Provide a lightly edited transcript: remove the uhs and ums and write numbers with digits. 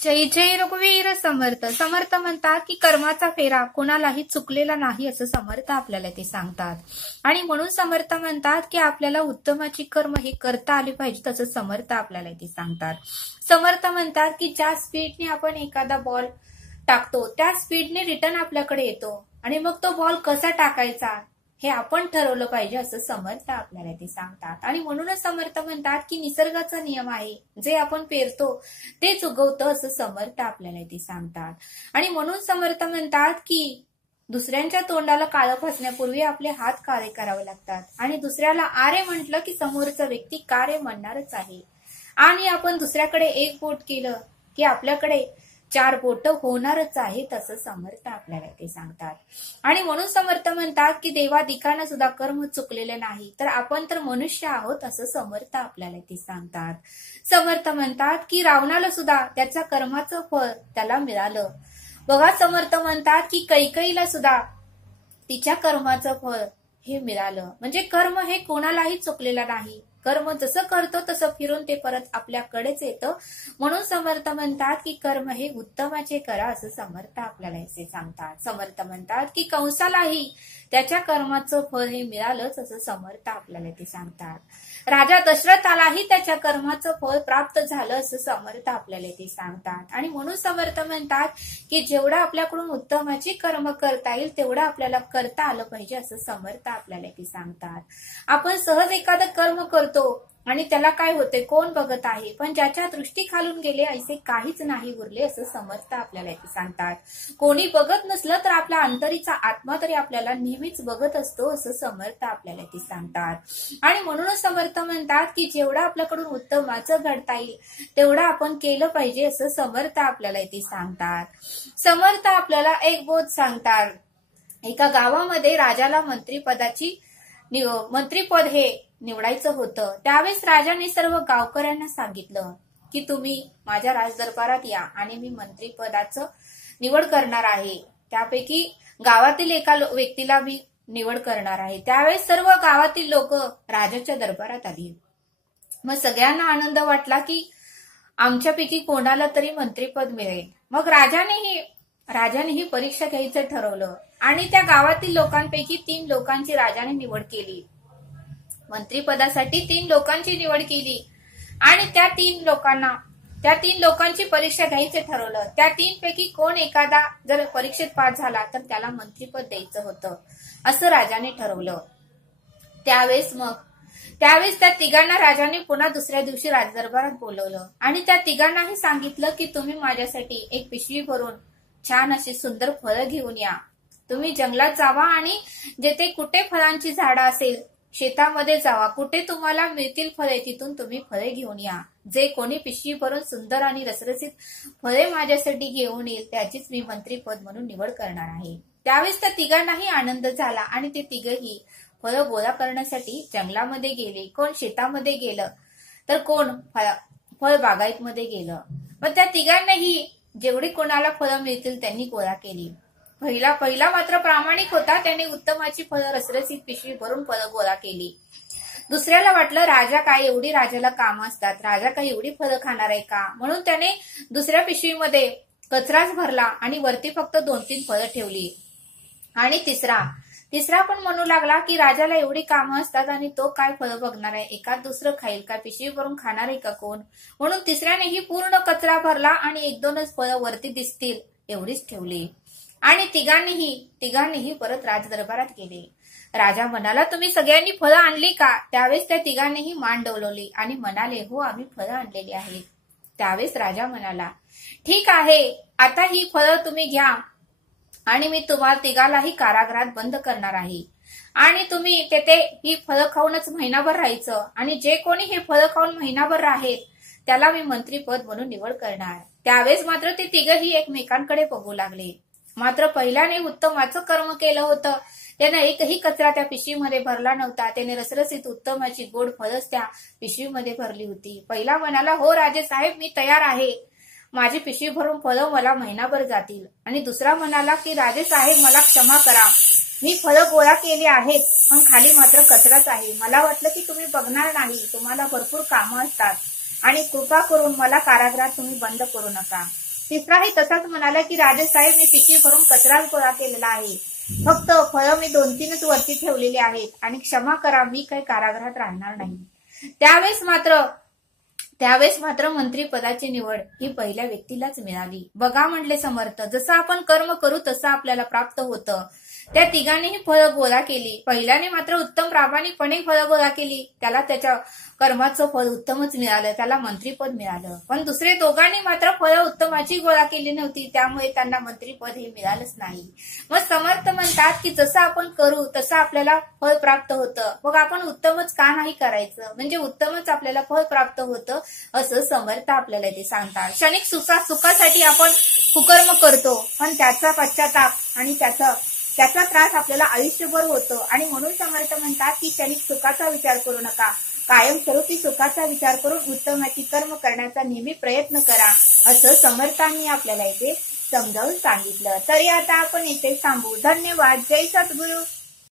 जय जय रघुवीर समर्थ. समर्थ म्हणतात की कर्माचा फेरा कोणालाही चुकलेला नाही असं समर्थ आपल्याला ते सांगतात. आणि म्हणून समर्थ म्हणतात की आपल्याला उत्तमाची कर्म हे करता आली पाहिजे तसं समर्थ आपल्याला ते सांगतात. समर्थ म्हणतात की ज्या स्पीडने आपण एखादा बॉल टाकतो त्या स्पीडने रिटर्न आपल्याकडे येतो आणि मग तो बॉल कसा टाकायचा हे आपण ठरवलं पाहिजे असं समर्थ आपल्याला ते सांगतात. आणि म्हणूनच समर्थ म्हणतात की निसर्गाचा नियम आहे, जे आपण पेरतो तेच उगवतं असं समर्थ आपल्याला ते सांगतात. आणि म्हणून समर्थ म्हणतात की दुसऱ्यांच्या तोंडाला काळं फासण्यापूर्वी आपले हात काळे करावे लागतात. आणि दुसऱ्याला आरे म्हटलं की समोरचा व्यक्ती कारे म्हणणारच आहे. आणि आपण दुसऱ्याकडे एक बोट केलं की आपल्याकडे 4 बोट होणारच आहे तसं समर्थ आपल्याला ते सांगतात. आणि म्हणून समर्थ म्हणतात की देवादिकांना सुद्धा कर्म चुकलेले नाही, तर आपण तर मनुष्य आहोत असं समर्थ आपल्याला ते सांगतात. समर्थ म्हणतात की रावणाला सुद्धा त्याच्या कर्माचं फळ त्याला मिळालं. बघा समर्थ म्हणतात की कैकेयीला सुद्धा तिच्या कर्माचं फळ हे मिळालं. म्हणजे कर्म हे कोणालाही चुकलेलं नाही. कर्म जसं करतो तसं फिरून ते परत आपल्याकडेच येतं. म्हणून समर्थ म्हणतात की कर्म हे उत्तमाचे करा असं समर्थ आपल्याला असे सांगतात. समर्थ म्हणतात की कंसालाही त्याच्या कर्माचं फळ हे मिळालंच असं समर्थ आपल्याला ते सांगतात. राजा दशरथालाही त्याच्या कर्माचं फळ प्राप्त झालं असं समर्थ आपल्याला ते सांगतात. आणि म्हणून समर्थ म्हणतात की जेवढं आपल्याकडून उत्तमाची कर्म करता येईल तेवढं आपल्याला करता आलं पाहिजे असं समर्थ आपल्याला ते सांगतात. आपण सहज एखादं कर्म करतो आणि त्याला काय होते कोण बघत आहे, पण ज्याच्या दृष्टी खालून गेले असे काहीच नाही उरले असं समर्थ आपल्याला ते सांगतात. कोणी बघत नसलं तर आपला अंतरीचा आत्मा तरी आपल्याला नेहमीच बघत असतो असं समर्थ आपल्याला ते सांगतात. आणि म्हणूनच समर्थ म्हणतात की जेवढं आपल्याकडून उत्तमाचं घडता येईल तेवढं आपण केलं पाहिजे असं समर्थ आपल्याला ते सांगतात. समर्थ आपल्याला एक बोध सांगतात. एका गावामध्ये राजाला मंत्रीपद हे निवडायचं होतं. त्यावेळेस राजाने सर्व गावकऱ्यांना सांगितलं की तुम्ही माझ्या राजदरबारात या आणि मी मंत्रीपदाचं निवड करणार आहे. त्यापैकी गावातील एका व्यक्तीला मी निवड करणार आहे. त्यावेळेस सर्व गावातील लोक राजाच्या दरबारात आली. मग सगळ्यांना आनंद वाटला की आमच्यापैकी कोणाला तरी मंत्रीपद मिळेल. मग राजानेही परीक्षा घ्यायचं ठरवलं आणि त्या गावातील लोकांपैकी 3 लोकांची राजाने निवड केली. मंत्रीपदासाठी 3 लोकांची निवड केली आणि त्या 3 लोकांची परीक्षा घ्यायचं ठरवलं. त्या 3 पैकी कोण एखादा जर परीक्षेत पास झाला तर त्याला मंत्रीपद द्यायचं होतं असं राजाने ठरवलं. त्यावेळेस त्या तिघांना राजाने पुन्हा दुसऱ्या दिवशी राजदरबारात बोलवलं आणि त्या तिघांनाही सांगितलं की तुम्ही माझ्यासाठी एक पिशवी भरून छान अशी सुंदर फळं घेऊन या. तुम्ही जंगलात जावा आणि जेथे कुठे फळांची झाडं असेल शेतामध्ये जावा, कुठे तुम्हाला मिळतील फळे तिथून तुम्ही फळे घेऊन या. जे कोणी पिशवी भरून सुंदर आणि रसरसीत फळे माझ्यासाठी घेऊन येईल त्याचीच मी मंत्रीपद म्हणून निवड करणार आहे. त्यावेळेस त्या तिघांनाही आनंद झाला आणि ते तिघही फळं गोळा करण्यासाठी जंगलामध्ये गेले. कोण शेतामध्ये गेलं तर कोण फळ बागायतमध्ये गेलं. मग त्या तिघांनाही जेवढी कोणाला फळं मिळतील त्यांनी गोळा केली. पहिला मात्र प्रामाणिक होता. त्याने उत्तमाची फळं रसरसीत पिशवी भरून फळं गोळा केली. दुसऱ्याला वाटलं राजा काय एवढी राजाला कामं असतात, राजा काय एवढी फळं खाणार आहे का, म्हणून त्याने दुसऱ्या पिशवीमध्ये कचराच भरला आणि वरती फक्त 2-3 फळं ठेवली. आणि तिसरा पण म्हणू लागला की राजाला एवढी कामं असतात आणि तो काय फळं बघणार आहे, एखाद दुसरं खाईल का, पिशवी भरून खाणार आहे का कोण, म्हणून तिसऱ्यानेही पूर्ण कचरा भरला आणि 1-2च फळं वरती दिसतील एवढीच ठेवली. आणि तिघांनीही परत राजदरबारात गेले. राजा म्हणाला तुम्ही सगळ्यांनी फळं आणली का. त्यावेळेस त्या तिघांनीही मान डोलवली आणि म्हणाले हो आम्ही फळं आणलेली आहेत. त्यावेळेस राजा म्हणाला ठीक आहे, आता ही फळं तुम्ही घ्या आणि मी तुम्हाला तिघालाही कारागृहात बंद करणार आहे आणि तुम्ही तेथे ही फळं खाऊनच महिनाभर राहायचं आणि जे कोणी हे फळं खाऊन महिनाभर राहील त्याला मी मंत्रीपद म्हणून निवड करणार. त्यावेळेस मात्र ते तिघही एकमेकांकडे बघू लागले. मात्र पहिल्याने उत्तमाचं कर्म केलं होतं. त्यानं एकही कचरा त्या पिशवीमध्ये भरला नव्हता. त्याने रसरसीत उत्तमाची गोड फळच त्या पिशवीमध्ये भरली होती. पहिला म्हणाला हो राजे साहेब मी तयार आहे, माझी पिशवी भरून फळं मला महिनाभर जातील. आणि दुसरा म्हणाला की राजे साहेब मला क्षमा करा, मी फळं गोळा केली आहेत पण खाली मात्र कचराच आहे. मला वाटलं की तुम्ही बघणार नाही, तुम्हाला भरपूर कामं असतात आणि कृपा करून मला कारागृहात तुम्ही बंद करू नका. तिसराही तसाच म्हणाला की राजेसाहेब मी पिशवी भरून कचराच गोळा केलेला आहे, फक्त फळं मी 2-3च वरती ठेवलेली आहेत आणि क्षमा करा मी काही कारागृहात राहणार नाही। त्यावेळेस मात्र मंत्रीपदाची निवड ही पहिल्या व्यक्तीलाच मिळाली। बघा म्हटले समर्थ, जसं आपण कर्म करू तसं आपल्याला प्राप्त होतं। त्या तिघांनीही फळं गोळा केली। पहिल्याने मात्र उत्तम प्रामाणिकपणे फळं गोळा केली, त्याला त्याच्या कर्माचं फळ उत्तमच मिळालं, त्याला मंत्रीपद मिळालं। पण दुसरे दोघांनी मात्र फळं उत्तमाची गोळा केली नव्हती, त्यामुळे त्यांना मंत्रीपद हे मिळालंच नाही। मग समर्थ म्हणतात की जसं आपण करू तसं आपल्याला फळ प्राप्त होतं, मग आपण उत्तमच का नाही करायचं, म्हणजे उत्तमच आपल्याला फळ प्राप्त होतं असं समर्थ आपल्याला ते सांगतात। क्षणिक सुखासाठी आपण कुकर्म करतो, पण त्याचा पश्चाताप आणि त्याचा त्रास आपल्याला आयुष्यभर होतो आणि म्हणून समर्थ म्हणतात की क्षणिक सुखाचा विचार करू नका, कायमस्वरूपी सुखाचा विचार करून उत्तमाची कर्म करण्याचा नेहमी प्रयत्न करा असं समर्थांनी आपल्याला इथे समजावून सांगितलं। तरी आता आपण इथे थांबू। धन्यवाद। जय सद्गुरू।